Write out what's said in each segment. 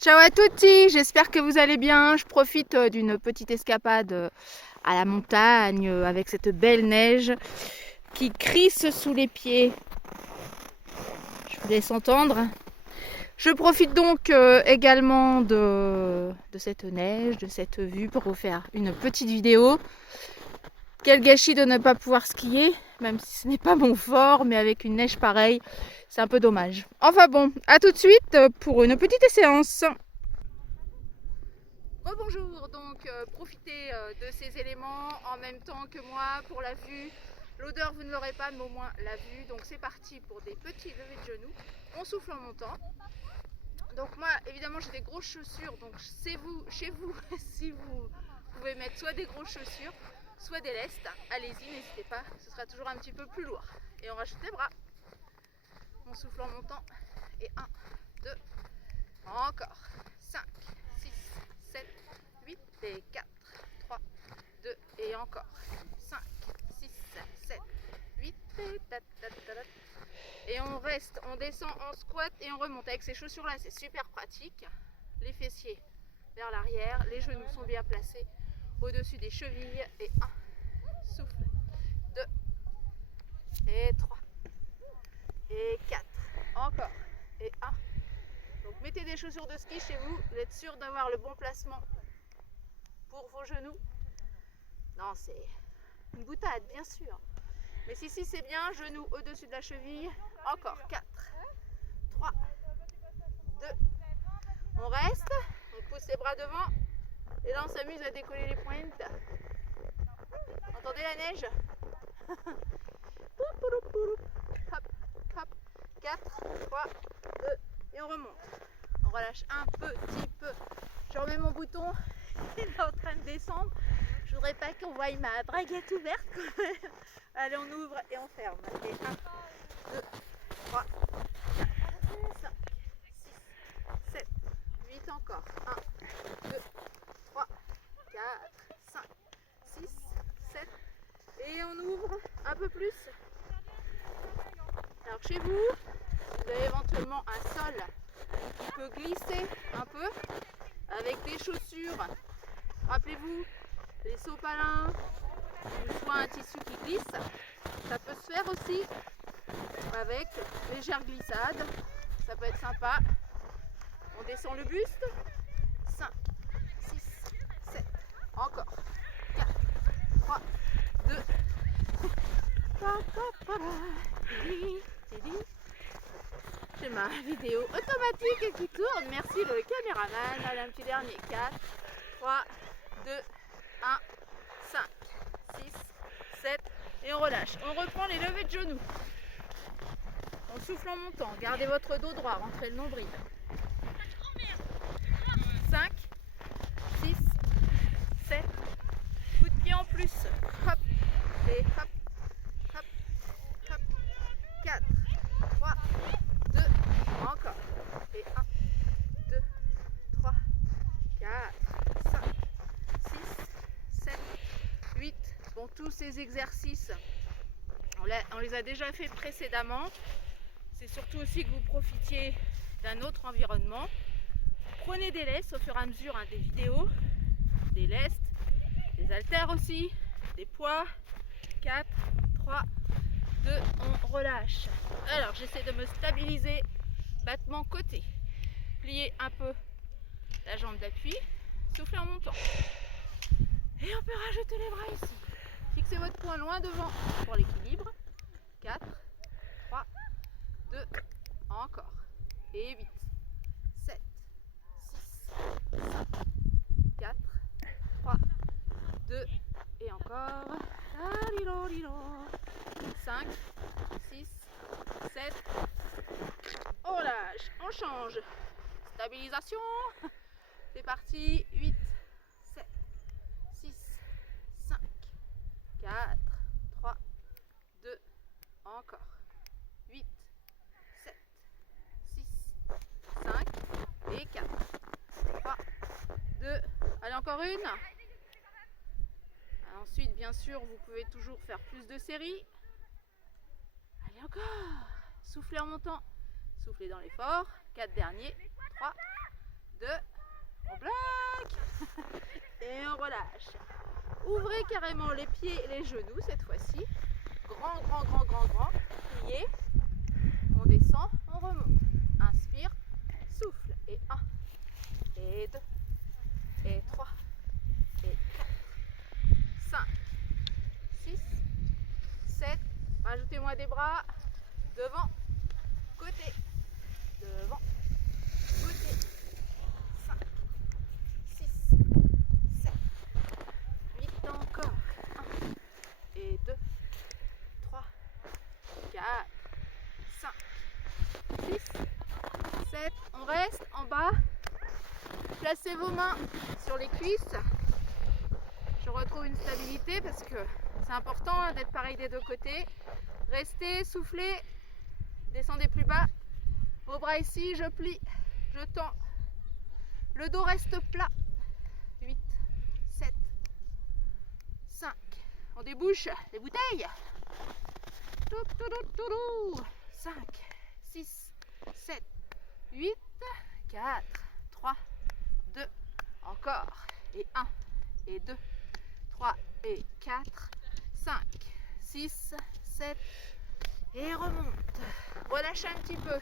Ciao à tutti, j'espère que vous allez bien. Je profite d'une petite escapade à la montagne avec cette belle neige qui crisse sous les pieds. Je vous laisse entendre. Je profite donc également de cette neige, de cette vue pour vous faire une petite vidéo. Quel gâchis de ne pas pouvoir skier, même si ce n'est pas mon fort, mais avec une neige pareille, c'est un peu dommage. Enfin bon, à tout de suite pour une petite séance. Bonjour, donc profitez de ces éléments en même temps que moi pour la vue. L'odeur vous ne l'aurez pas, mais au moins la vue. Donc c'est parti pour des petits levées de genoux. On souffle en montant. Donc moi évidemment j'ai des grosses chaussures, donc c'est vous, chez vous, si vous pouvez mettre soit des grosses chaussures, soit des lestes. Allez-y, n'hésitez pas, ce sera toujours un petit peu plus lourd. Et on rajoute les bras. On souffle en montant. Et 1, 2, encore. 5, 6, 7, 8 et 4, 3, 2 et encore 5, 6, 7, 8 et et on reste, on descend en squat et on remonte avec ces chaussures là, c'est super pratique. Les fessiers vers l'arrière, les genoux sont bien placés au-dessus des chevilles et 1, souffle, 2 et 3 et 4, encore et 1. Donc mettez des chaussures de ski chez vous, vous êtes sûr d'avoir le bon placement pour vos genoux. Non, c'est une boutade, bien sûr. Mais si c'est bien, genoux au-dessus de la cheville. Encore 4, 3, 2. On reste, on pousse les bras devant. Et là, on s'amuse à décoller les pointes. Entendez la neige? Hop, hop. 4, 3, 2. Et on remonte. On relâche un petit peu. Je remets mon bouton. Il est en train de descendre. Je voudrais pas qu'on voie ma braguette ouverte quand même. Allez, on ouvre et on ferme. Et 1, 2, 3, 4, 5, 6, 7, 8 encore. 1, 2, 3, 4, 5, 6, 7. Et on ouvre un peu plus. Alors chez vous, vous avez éventuellement un sol qui peut glisser un peu avec des chaussures. Rappelez-vous, les sopalins ou soit un tissu qui glisse, ça peut se faire aussi avec légère glissade, ça peut être sympa. On descend le buste, 5, 6, 7, encore 4, 3, 2. J'ai ma vidéo automatique qui tourne, merci le caméraman. Allez, un petit dernier, 4, 3, 2, 1, 5, 6, 7 et on relâche. On reprend les levées de genoux. On souffle en montant. Gardez votre dos droit, rentrez le nombril. 5, 6, 7, coup de pied en plus. Hop, et hop, hop, hop. 4, 3, 2, encore. Et 1, 2, 3, 4, 5, 6, 7, 8. Bon, tous ces exercices, on les a déjà fait précédemment. C'est surtout aussi que vous profitiez d'un autre environnement. Prenez des lestes au fur et à mesure des vidéos, des lestes, des haltères aussi, des poids. 4, 3, 2, on relâche. Alors j'essaie de me stabiliser, battement côté. Pliez un peu la jambe d'appui, soufflez en montant. Et on peut rajouter les bras ici. Fixez votre poing loin devant pour l'équilibre. 4, 3, 2, encore. Et 8, 7, 6, 5, 4, 3, 2, et encore. 5, 6, 7. On lâche, on change. Stabilisation. C'est parti. 8, 7, 6, 5, 4, 3, 2, encore. 8, 7, 6, 5 et 4, 3, 2. Allez, encore une. Ensuite, bien sûr, vous pouvez toujours faire plus de séries. Allez, encore. Soufflez en montant. Soufflez dans l'effort. 4 derniers. 3, 2, Et on relâche. Ouvrez carrément les pieds et les genoux cette fois-ci. Grand, grand, grand, grand, grand. Pliez. On descend, on remonte. Inspire, souffle. Et 1, et 2, et 3, et 4, 5, 6, 7. Rajoutez-moi des bras. Devant, côté, devant, côté. 5, 6, 7, 8 encore. 1, et 2, 3, 4, 5, 6, 7. On reste en bas. Placez vos mains sur les cuisses. Je retrouve une stabilité parce que c'est important d'être pareil des deux côtés. Restez, soufflez, descendez plus bas. Vos bras ici, je plie, je tends. Le dos reste plat. 8, 7, 5. On débouche les bouteilles. 5, 6, 7, 8, 4, 3, 2, encore. Et 1, et 2, 3, et 4, 5, 6, 7, et remonte. Relâchez un petit peu.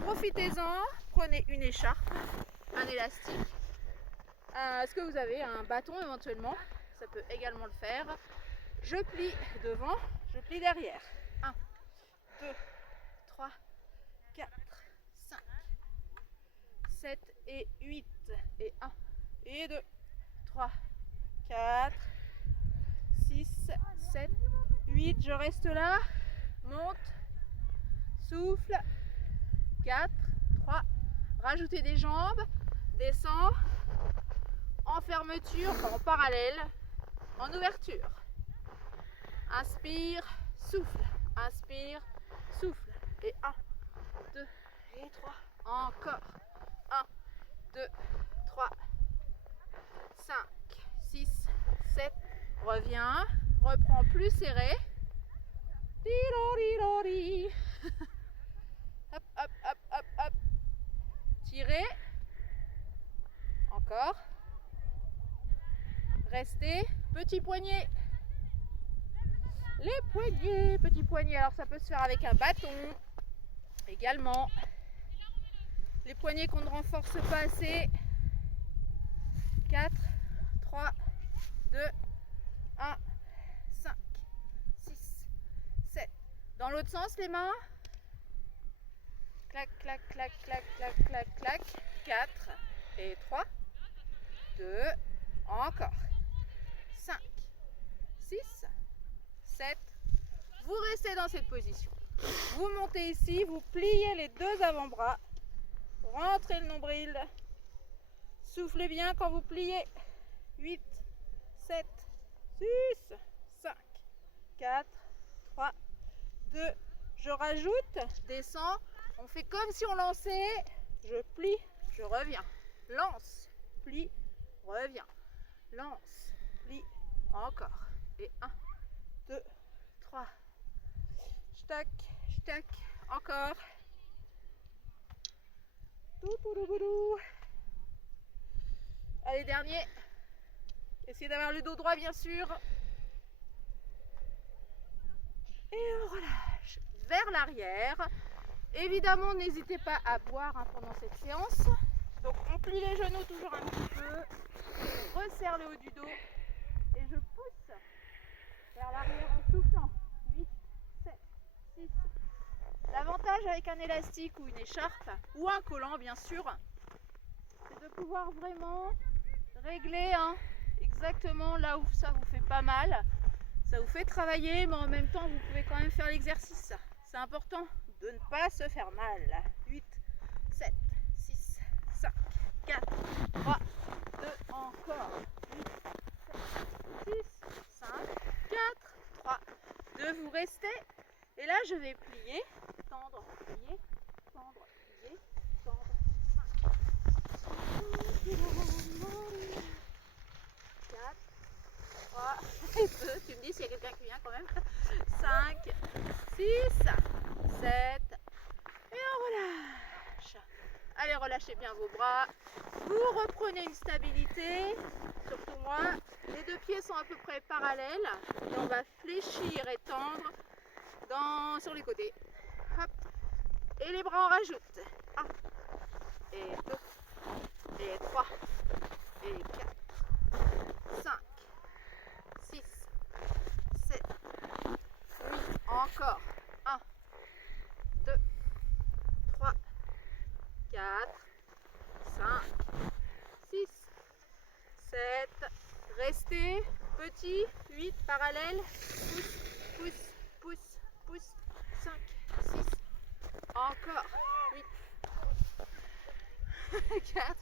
Profitez-en. Prenez une écharpe, un élastique. Est-ce que vous avez un bâton éventuellement? Ça peut également le faire. Je plie devant, je plie derrière. 1, 2, 3, 4, 5, 7 et 8. Et 1, et 2, 3, 4, 6, 7, 8. Je reste là. Monte. Souffle. 4, 3. Rajoutez des jambes. Descends. En fermeture, en parallèle. En ouverture. Inspire. Souffle. Inspire. Souffle. Et 1, 2 et 3. Encore. 1, 2, 3, 5, 6, 7. Reviens. Reprends plus serré. Hop, hop, hop, hop, hop. Tirez. Encore. Restez. Petit poignet. Les poignets. Petit poignet. Alors ça peut se faire avec un bâton. Également. Les poignets qu'on ne renforce pas assez. 4, 3, 2, 1, 5, 6, 7. Dans l'autre sens, les mains. Clac, clac, clac, clac, clac, clac, clac. 4 et 3, 2, encore. 5, 6, 7. Vous restez dans cette position. Vous montez ici, vous pliez les deux avant-bras. Rentrez le nombril. Soufflez bien quand vous pliez. 8, 7, 6, 5, 4, 3, 2. Je rajoute, descends. On fait comme si on lançait. Je plie, je reviens. Lance, plie, reviens. Lance, plie, encore. Et 1, 2, 3. Tac, tac, encore. Allez, dernier. Essayez d'avoir le dos droit, bien sûr. Et on relâche vers l'arrière. Évidemment, n'hésitez pas à boire pendant cette séance. Donc, on plie les genoux toujours un petit peu. On resserre le haut du dos. Et je pousse vers l'arrière en soufflant. 8, 7, 6. L'avantage avec un élastique ou une écharpe, ou un collant bien sûr, c'est de pouvoir vraiment régler exactement là où ça vous fait pas mal. Ça vous fait travailler, mais en même temps vous pouvez quand même faire l'exercice. C'est important de ne pas se faire mal. 8, 7, 6, 5, 4, 3, 2, encore. 8, 7, 6, 5, 4, 3, 2, vous restez. Et là je vais plier, tendre, plier, tendre, plier, tendre, 5. 4, 3, et 2, tu me dis s'il y a quelqu'un qui vient quand même. 5, 6, 7, et on relâche. Allez, relâchez bien vos bras. Vous reprenez une stabilité, surtout moi. Les deux pieds sont à peu près parallèles. Et on va fléchir et tendre sur les côtés. Hop. Et les bras, on rajoute. 1, et 2, et 3, et 4, 5, 6, 7, 8. Encore. 1, 2, 3, 4, 5, 6, 7. Restez petit. 8 parallèles. Pousse, pousse, pousse, pousse. 5, 6. Encore. 8. 4,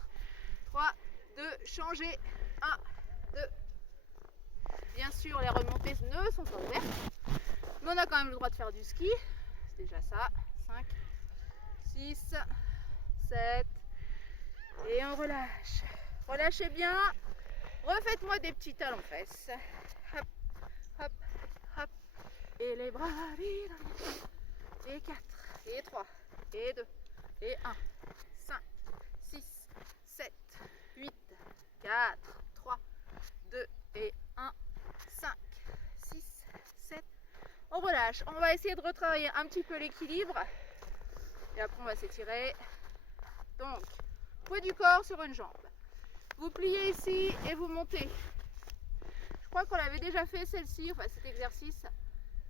3, 2. Changez. 1, 2. Bien sûr, les remontées ne sont pas ouvertes. Mais on a quand même le droit de faire du ski. C'est déjà ça. 5, 6, 7. Et on relâche. Relâchez bien. Refaites-moi des petits talons fesses. Hop, hop, hop. Et les bras. Et 4, et 3, et 2, et 1. 5, 6, 7, 8, 4, 3, 2, et 1. 5, 6, 7. On relâche. On va essayer de retravailler un petit peu l'équilibre. Et après, on va s'étirer. Donc, poids du corps sur une jambe. Vous pliez ici et vous montez. Je crois qu'on l'avait déjà fait celle-ci, enfin cet exercice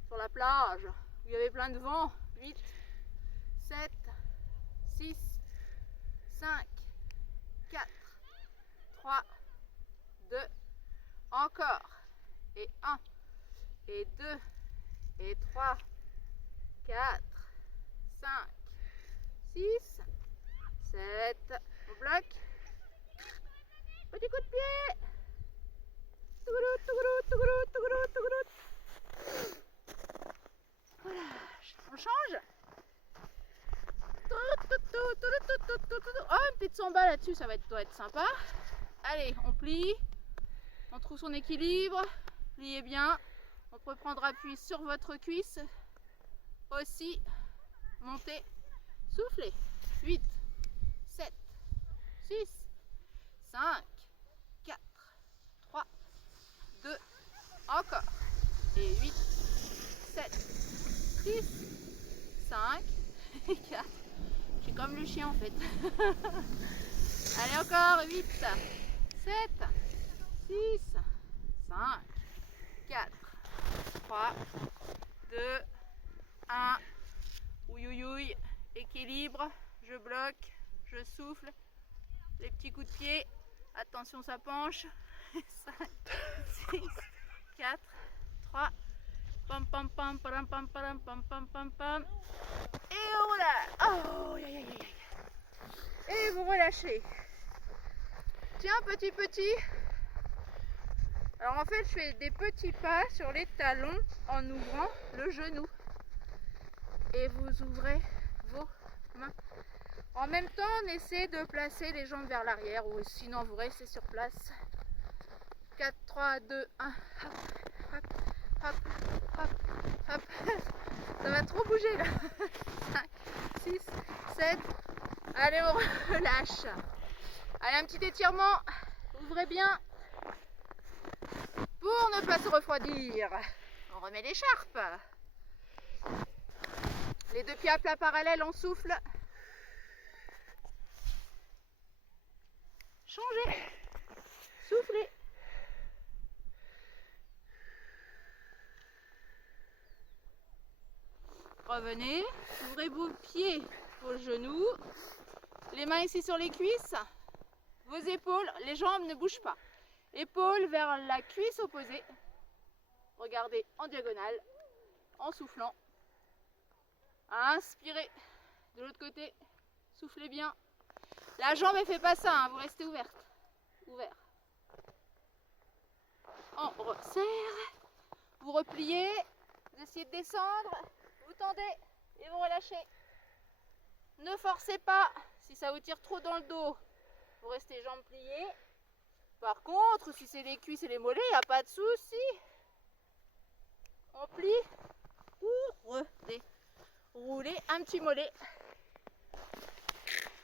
sur la plage où il y avait plein de vent. 8, 7, 6, 5, 4, 3, 2, encore. Et 1, et 2, et 3, 4, 5, 6, 7. On bloque. Petit coup de pied. Voilà, on change. Oh, une petite samba là-dessus, ça doit être sympa. Allez, on plie. On trouve son équilibre. Pliez bien. On peut prendre appui sur votre cuisse. Aussi. Montez. Soufflez. 8, 7, 6, 5, 4, 3, 2, encore. Et 8, 7, 6, 5, et 4. Je suis comme le chien en fait. Allez, encore. 8, 7, 6, 5, 4, 3, 2, 1. Ouïe, ouïe, ouïe. Équilibre. Je bloque. Je souffle. Les petits coups de pied. Attention, ça penche. 5, 6, 4, 3. Pam, pam, pam, pam, pam, pam, pam, pam, pam, pam. Et on relâche. Oh, aïe, aïe, aïe. Et vous relâchez. Tiens, petit. Alors en fait, je fais des petits pas sur les talons en ouvrant le genou. Et vous ouvrez vos mains. En même temps, on essaie de placer les jambes vers l'arrière ou sinon vous restez sur place. 4, 3, 2, 1. Hop, hop, hop, hop, hop. Ça va trop bouger là. 5, 6, 7. Allez, on relâche. Allez, un petit étirement. Ouvrez bien. Pour ne pas se refroidir. On remet l'écharpe. Les deux pieds à plat parallèles, on souffle. Changez. Soufflez. Revenez. Ouvrez vos pieds, vos genoux. Les mains ici sur les cuisses. Vos épaules, les jambes ne bougent pas. Épaules vers la cuisse opposée. Regardez en diagonale, en soufflant. Inspirez. De l'autre côté, soufflez bien. La jambe ne fait pas ça, hein, vous restez ouverte. Ouvert. On resserre. Vous repliez. Vous essayez de descendre. Vous tendez et vous relâchez. Ne forcez pas. Si ça vous tire trop dans le dos, vous restez jambes pliées. Par contre, si c'est les cuisses et les mollets, il n'y a pas de souci. On plie ou redéroulez un petit mollet.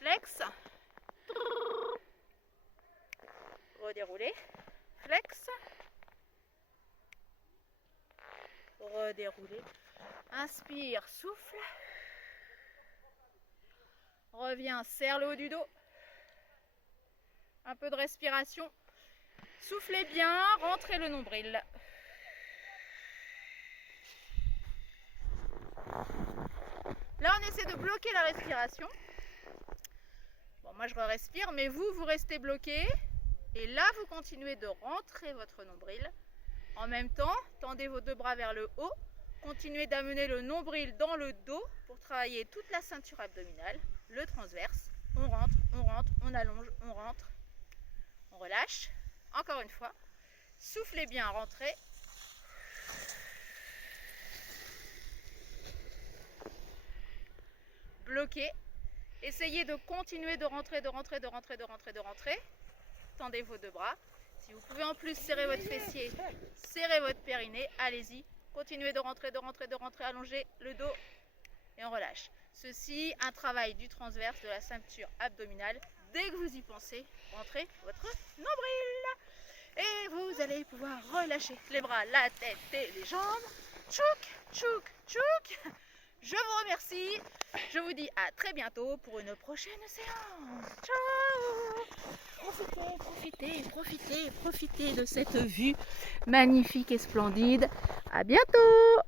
Flex. Redérouler. Flex. Redérouler. Inspire, souffle. Reviens, serre le haut du dos. Un peu de respiration. Soufflez bien, rentrez le nombril. Là, on essaie de bloquer la respiration. Bon, moi, je respire, mais vous restez bloqué. Et là, vous continuez de rentrer votre nombril. En même temps, tendez vos deux bras vers le haut. Continuez d'amener le nombril dans le dos pour travailler toute la ceinture abdominale, le transverse. On rentre, on allonge, on rentre, on relâche. Encore une fois, soufflez bien, rentrez. Bloquez. Essayez de continuer de rentrer, de rentrer, de rentrer, de rentrer, de rentrer. Tendez vos deux bras. Si vous pouvez en plus serrer votre fessier, serrez votre périnée, allez-y. Continuez de rentrer, de rentrer, de rentrer, allongez le dos et on relâche. Ceci, un travail du transverse de la ceinture abdominale. Dès que vous y pensez, rentrez votre nombril. Et vous allez pouvoir relâcher les bras, la tête et les jambes. Tchouk, tchouk, tchouk. Je vous remercie. Je vous dis à très bientôt pour une prochaine séance. Ciao. Profitez de cette vue magnifique et splendide. À bientôt.